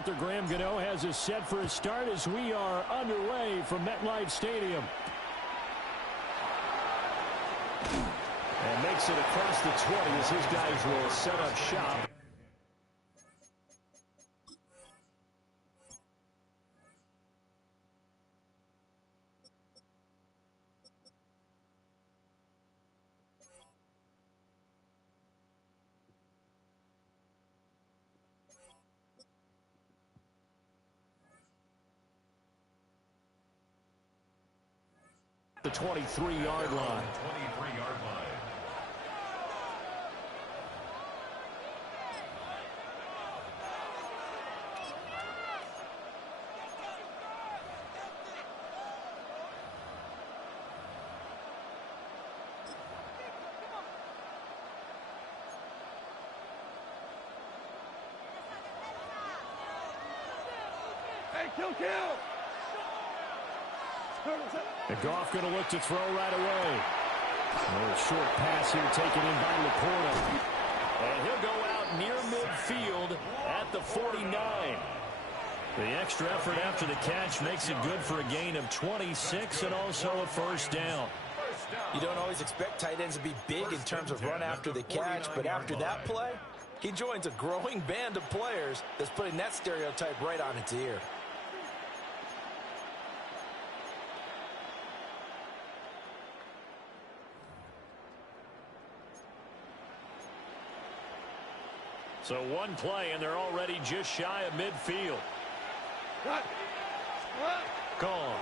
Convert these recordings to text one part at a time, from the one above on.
Panther Graham Gano has us set for a start as we are underway from MetLife Stadium. And makes it across the 20 as his guys will set up shop. The 23-yard line. Hey, kill! And Goff going to look to throw right away. A little short pass here taken in by Laporta. And he'll go out near midfield at the 49. The extra effort after the catch makes it good for a gain of 26 and also a first down. You don't always expect tight ends to be big in terms of run after the catch, but after that play, he joins a growing band of players that's putting that stereotype right on its ear. So one play, and they're already just shy of midfield. Gone.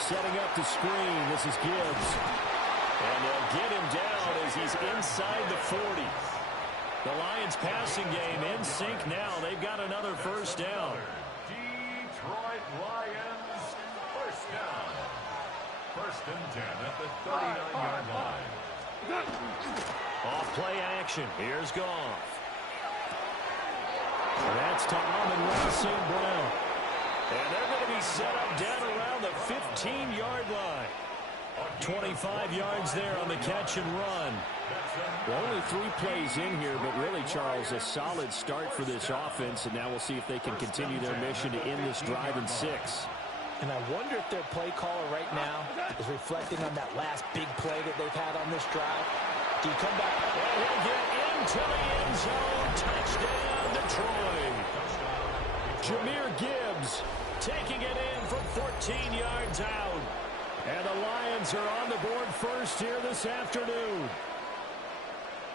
Setting up the screen. This is Gibbs. And they'll get him down as he's inside the 40. The Lions passing game in sync now. They've got another first down. Detroit Lions, first down. First and 10 at the 39-yard line. Off play action. Here's Goff. That's to Amon-Ra St. Brown. And they're going to be set up down around the 15-yard line. 25 yards there on the catch and run. Well, only 3 plays in here, but really, Charles, a solid start for this offense. And now we'll see if they can continue their mission to end this drive in 6. And I wonder if their play caller right now is reflecting on that last big play that they've had on this drive. Do you come back? And he'll get into the end zone. Touchdown, Detroit. Jahmyr Gibbs taking it in from 14 yards out. And the Lions are on the board first here this afternoon.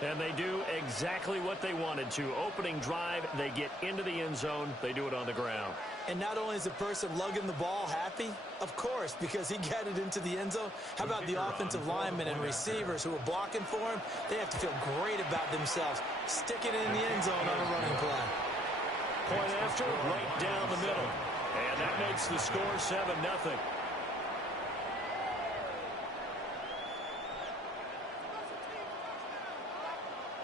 And they do exactly what they wanted to. Opening drive, they get into the end zone. They do it on the ground. And not only is the person lugging the ball happy, of course, because he got it into the end zone. How about the offensive linemen and receivers who are blocking for him? They have to feel great about themselves, sticking it in the end zone on a running play. Point after, right down the middle. And that makes the score 7-0.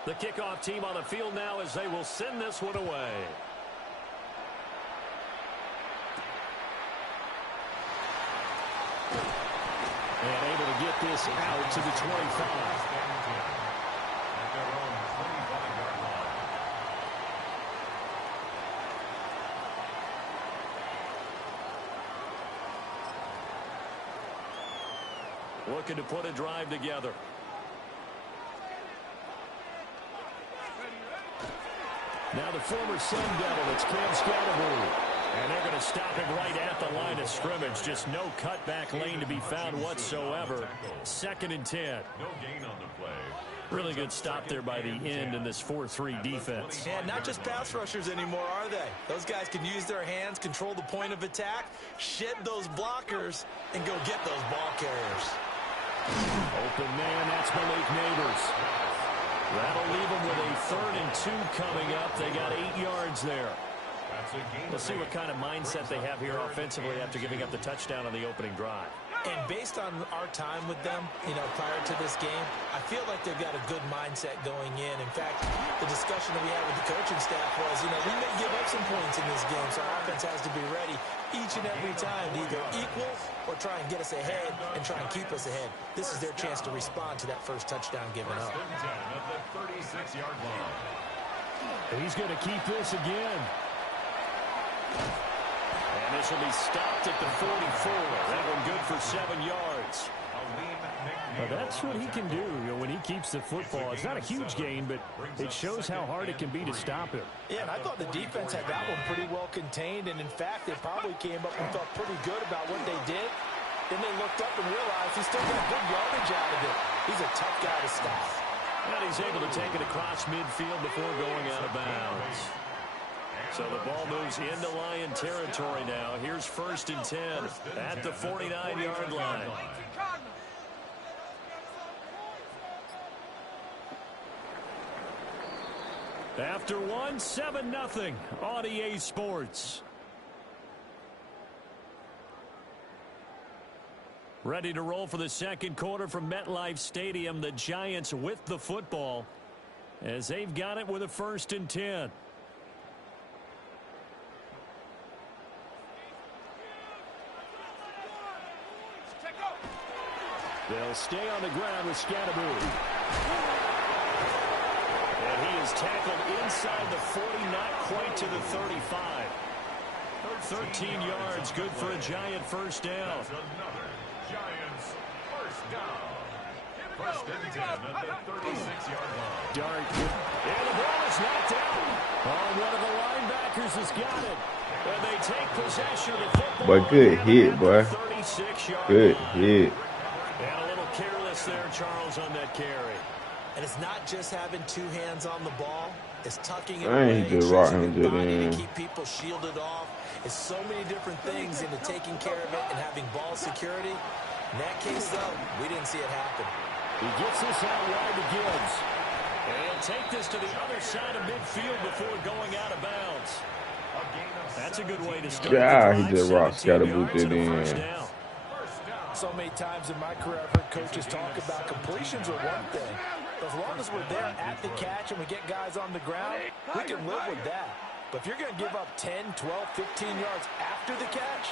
The kickoff team on the field now as they will send this one away. And able to get this out to the 25. Looking to put a drive together. Now the former Sun Devil, it's Cam Scatterbury. And they're going to stop him right at the line of scrimmage. Just no cutback lane to be found whatsoever. 2nd and 10. No gain on the play. Really good stop there by the end in this 4-3 defense. And not just pass rushers anymore, are they? Those guys can use their hands, control the point of attack, shed those blockers, and go get those ball carriers. Open man, that's Malik Neighbors. That'll leave them with a 3rd and 2 coming up. They got 8 yards there. Let's see what kind of mindset they have here offensively after giving up the touchdown on the opening drive. And based on our time with them, prior to this game, I feel like they've got a good mindset going in. In fact, the discussion that we had with the coaching staff was, we may give up some points in this game, so our offense has to be ready each and every time to either equal or try and get us ahead and try and keep us ahead. This is their chance to respond to that first touchdown given up. At the 36-yard line. And he's going to keep this again. And this will be stopped at the 44. That one good for 7 yards. Well, that's what he can do, when he keeps the football. It's not a huge gain, but it shows how hard it can be to stop him. Yeah, and I thought the defense had that one pretty well contained, and in fact, they probably came up and felt pretty good about what they did. Then they looked up and realized he still got good yardage out of it. He's a tough guy to stop. And he's able to take it across midfield before going out of bounds. So the ball moves into Lion territory now. Here's 1st and 10 at the 49-yard line. After one, 7-0 on EA Sports. Ready to roll for the second quarter from MetLife Stadium. The Giants with the football as they've got it with a 1st and 10. They'll stay on the ground with Scatteroo. And he is tackled inside the 40, not quite to the 35. 13 yards, good for a Giant 1st down. Another Giants first down. 1st and 10 at the 36-yard line. Dart. And the ball is knocked out. Oh, one of the linebackers has got it. And they take possession of the football. But good hit, boy. 36-yard Good line. hit. And a little careless there, Charles, on that carry. And it's not just having 2 hands on the ball. It's tucking it Man, away, he just rocked using him your good body in. to keep people shielded off. It's so many different things into taking care of it and having ball security. In that case, though, we didn't see it happen. He gets this out wide to Gibbs. And he'll take this to the other side of midfield before going out of bounds. That's a good way to start. Yeah, the he drive. just rocked 17 Scatteroo yards and a in. first down. So many times in my career, I've heard coaches talk about completions are one thing. As long as we're there at the catch and we get guys on the ground, we can live with that. But if you're going to give up 10, 12, 15 yards after the catch,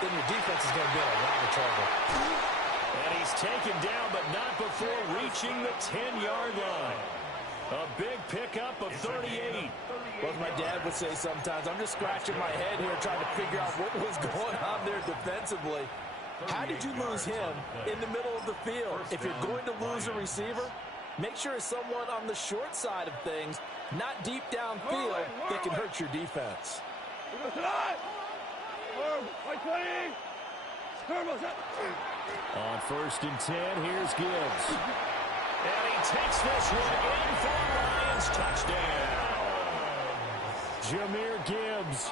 then your defense is going to be in a lot of trouble. And he's taken down, but not before reaching the 10-yard line. A big pickup of 38. Well, as my dad would say sometimes, I'm just scratching my head here trying to figure out what was going on there defensively. How did you lose him in the middle of the field? If you're going to lose a receiver, make sure it's someone on the short side of things, not deep downfield, that can hurt your defense. On 1st and 10, here's Gibbs. And he takes this one in for a Lions touchdown. Jahmyr Gibbs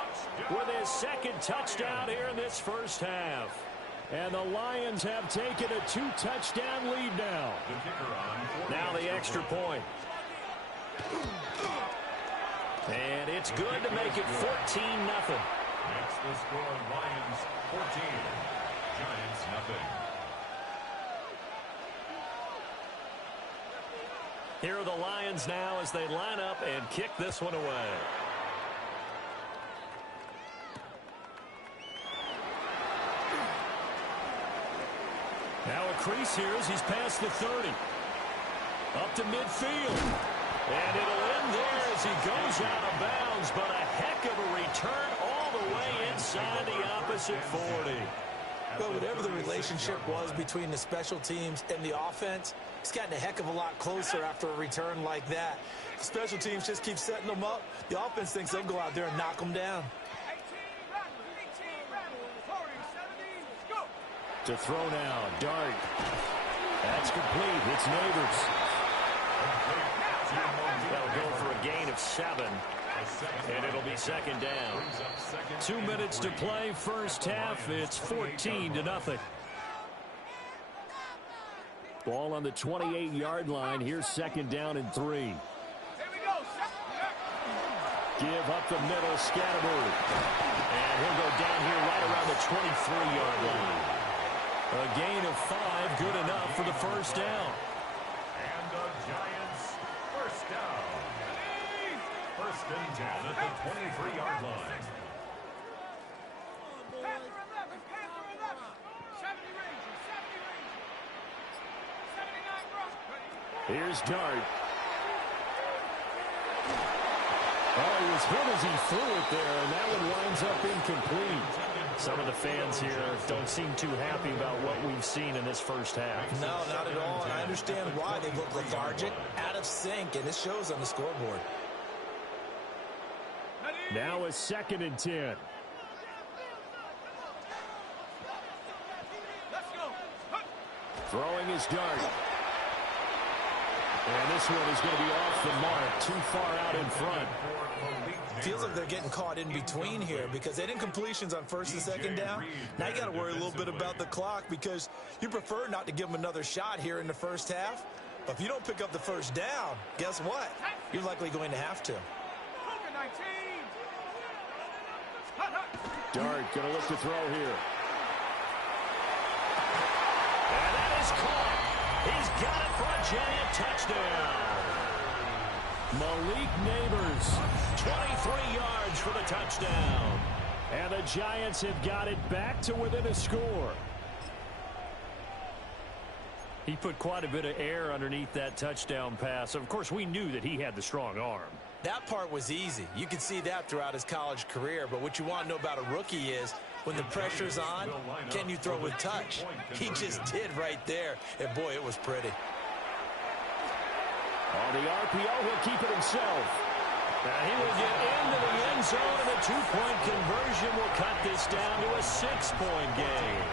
with his 2nd touchdown here in this 1st half. And the Lions have taken a 2-touchdown lead now. Now the extra point. And it's good to make it 14-0. Makes the score Lions 14, Giants nothing. Here are the Lions now as they line up and kick this one away. Now a crease here as he's past the 30. Up to midfield. And it'll end there as he goes out of bounds, but a heck of a return all the way inside the opposite 40. But whatever the relationship was between the special teams and the offense, it's gotten a heck of a lot closer after a return like that. The special teams just keep setting them up. The offense thinks they'll go out there and knock them down. To throw now, Dart. That's complete. It's Neighbors. That'll go for a gain of 7. And it'll be 2nd down. 2 minutes to play, 1st half. It's 14-0. Ball on the 28-yard line. Here's 2nd down and 3. Give up the middle, Scatteroo. And he'll go down here right around the 23-yard line. A gain of 5, good enough for the 1st down. And the Giants first down. 1st and 10 at the 23-yard line. Here's Dart. as hit as he threw it there, and that one winds up incomplete. Some of the fans here don't seem too happy about what we've seen in this first half. No, not at all, and I understand why. They look lethargic, out of sync, and it shows on the scoreboard. Now a 2nd and 10. Throwing his dart. And this one is going to be off the mark, too far out in front. Feels like they're getting caught in between here because they didn't completions on 1st and 2nd down. Now you got to worry a little bit about the clock because you prefer not to give them another shot here in the first half. But if you don't pick up the first down, guess what? You're likely going to have to. Dart going to look to throw here. And that is caught. He's got it for a giant touchdown. Malik Neighbors, 23 yards for the touchdown. and the Giants have got it back to within a score. He put quite a bit of air underneath that touchdown pass. Of course, we knew that he had the strong arm. That part was easy. You could see that throughout his college career. But what you want to know about a rookie is when the pressure's on, can you throw with touch? He just did right there. And, boy, it was pretty. On the RPO, he'll keep it himself. Now he will get into the end zone, and a two-point conversion will cut this down to a 6-point game.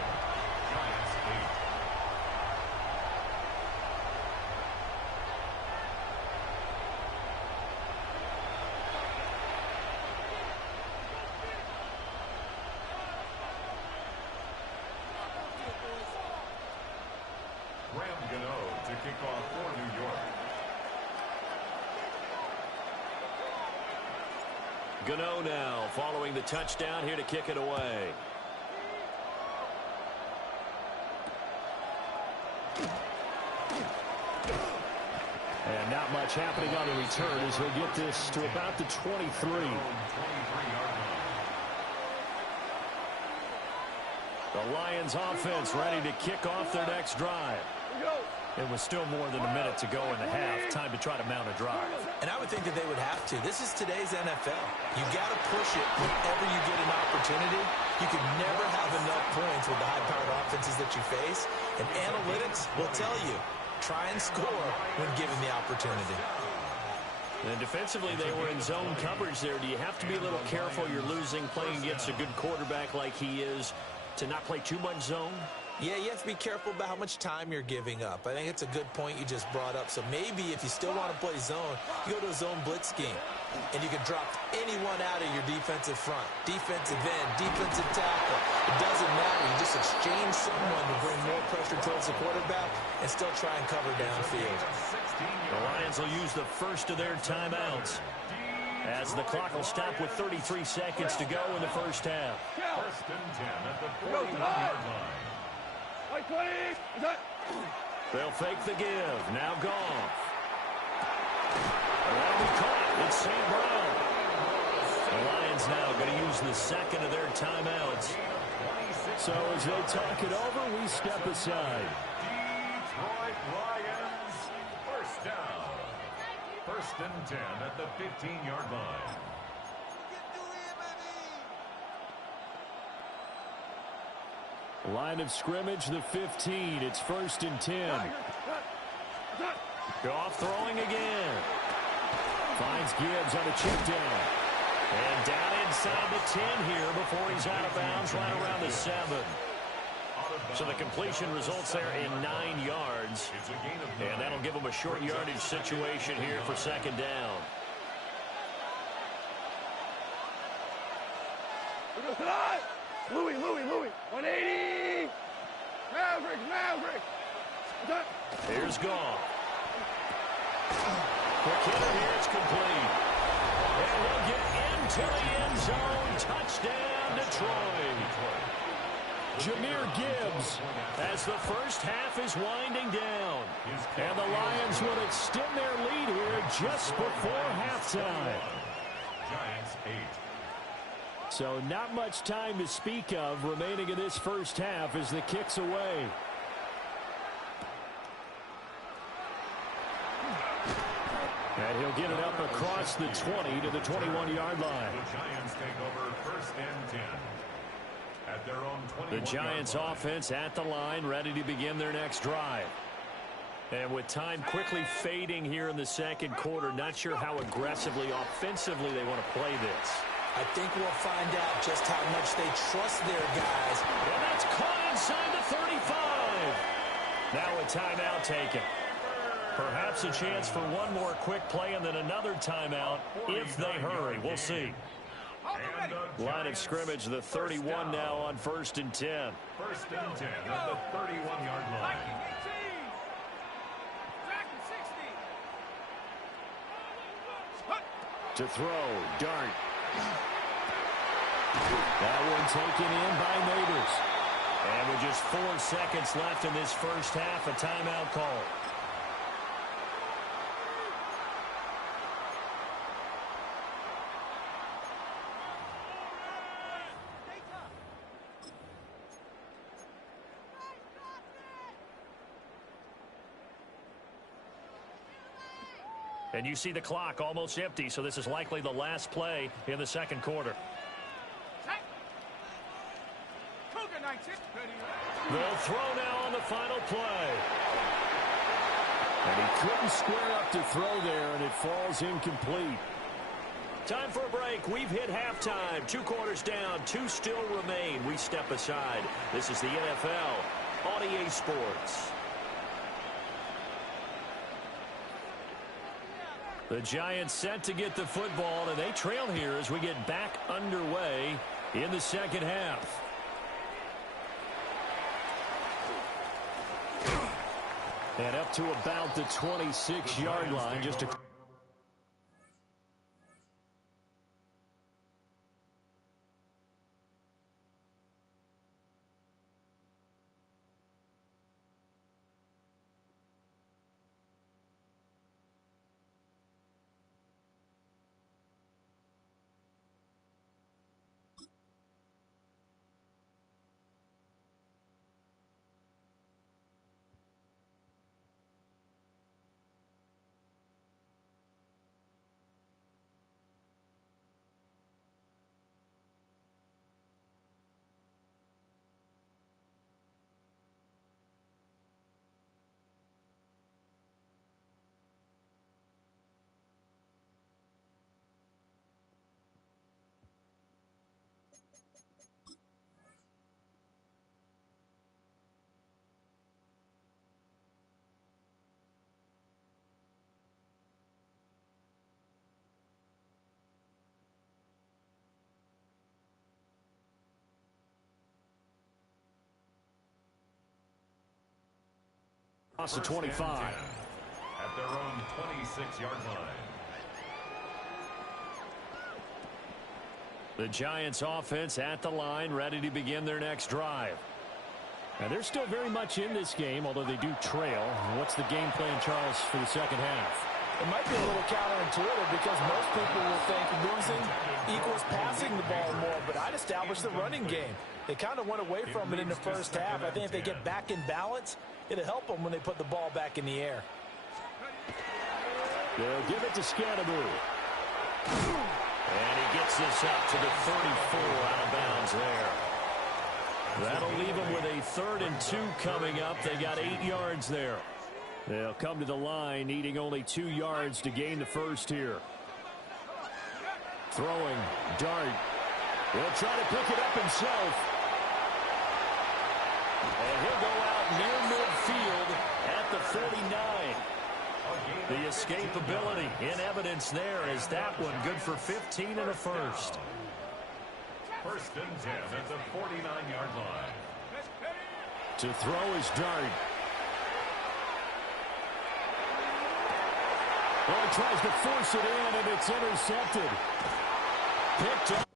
To kick off for New York. Gano now following the touchdown here to kick it away. And not much happening on the return as he'll get this to about the 23. The Lions offense ready to kick off their next drive. It was still more than a minute to go in the half. Time to try to mount a drive. And I would think that they would have to. This is today's NFL. You got to push it whenever you get an opportunity. You can never have enough points with the high-powered offenses that you face. And analytics will tell you, try and score when given the opportunity. And defensively, they were in zone coverage there. Do you have to be a little careful? You're losing playing against a good quarterback like he is to not play too much zone? Yeah, you have to be careful about how much time you're giving up. I think it's a good point you just brought up. So maybe if you still want to play zone, you go to a zone blitz scheme. And you can drop anyone out of your defensive front. Defensive end, defensive tackle. It doesn't matter. You just exchange someone to bring more pressure towards the quarterback and still try and cover downfield. The Lions will use the first of their timeouts as the clock will stop with 33 seconds to go in the first half. First and 10 at the 41-yard line. They'll fake the give. Now Goff. That'll be caught. It's St. Brown. The Lions now going to use the second of their timeouts. So as they talk it over, we step aside. Detroit Lions, first down. First and 10 at the 15-yard line. Line of scrimmage, the 15. It's first and 10. Goff throwing again. Finds Gibbs on a check down. And down inside the 10 here before he's out of bounds right around the 7. So the completion results there in 9 yards. And that'll give him a short yardage situation here for second down. Louis, 180! Maverick! Here's Goff. Quick hitter here, it's complete. And he'll get into the end zone. Touchdown, Detroit. Jameer Gibbs As the first half is winding down. and the Lions will extend their lead here just before halftime. Giants 8. So not much time to speak of remaining in this first half as the kick's away. And And he'll get it up across the 20 to the 21-yard line. The Giants take over 1st and 10. At their own 21-yard line. The Giants offense at the line, ready to begin their next drive. And with time quickly fading here in the second quarter, not sure how aggressively, offensively they want to play this. I think we'll find out just how much they trust their guys. And that's caught inside the 35. Now a timeout taken. Perhaps a chance for one more quick play and then another timeout if they hurry. We'll see. Line of scrimmage, the 31 now on 1st and 10. 1st and 10 at the 31-yard line. To throw, Dart. That one taken in by Neighbors. And with just 4 seconds left in this first half, a timeout call. And you see the clock almost empty, so this is likely the last play in the second quarter. They'll throw now on the final play. And he couldn't square up to throw there, and it falls incomplete. Time for a break. We've hit halftime. 2 quarters down, 2 still remain. We step aside. This is the NFL on EA Sports. The Giants set to get the football, and they trail here as we get back underway in the second half. And up to about the 26-yard line, just a... Loss of 25. At their own 26-yard line. The Giants offense at the line, ready to begin their next drive. And they're still very much in this game, although they do trail. What's the game plan, Charles, for the second half? It might be a little counterintuitive because most people will think losing equals passing the ball more, but I'd establish the running game. They kind of went away from it in the first half. I think if they get back in balance, it'll help them when they put the ball back in the air. They'll give it to Scannaboo. And he gets this up to the 34 out of bounds there. That'll leave them with a 3rd and 2 coming up. They got 8 yards there. They'll come to the line, needing only 2 yards to gain the first here. Throwing, Dart. He'll try to pick it up himself. And he'll go out near midfield at the 49. The escapability in evidence there is that one good for 15 and a first. 1st and 10 at the 49-yard line. To throw is Dart. Well, he tries to force it in, and it's intercepted. Picked up.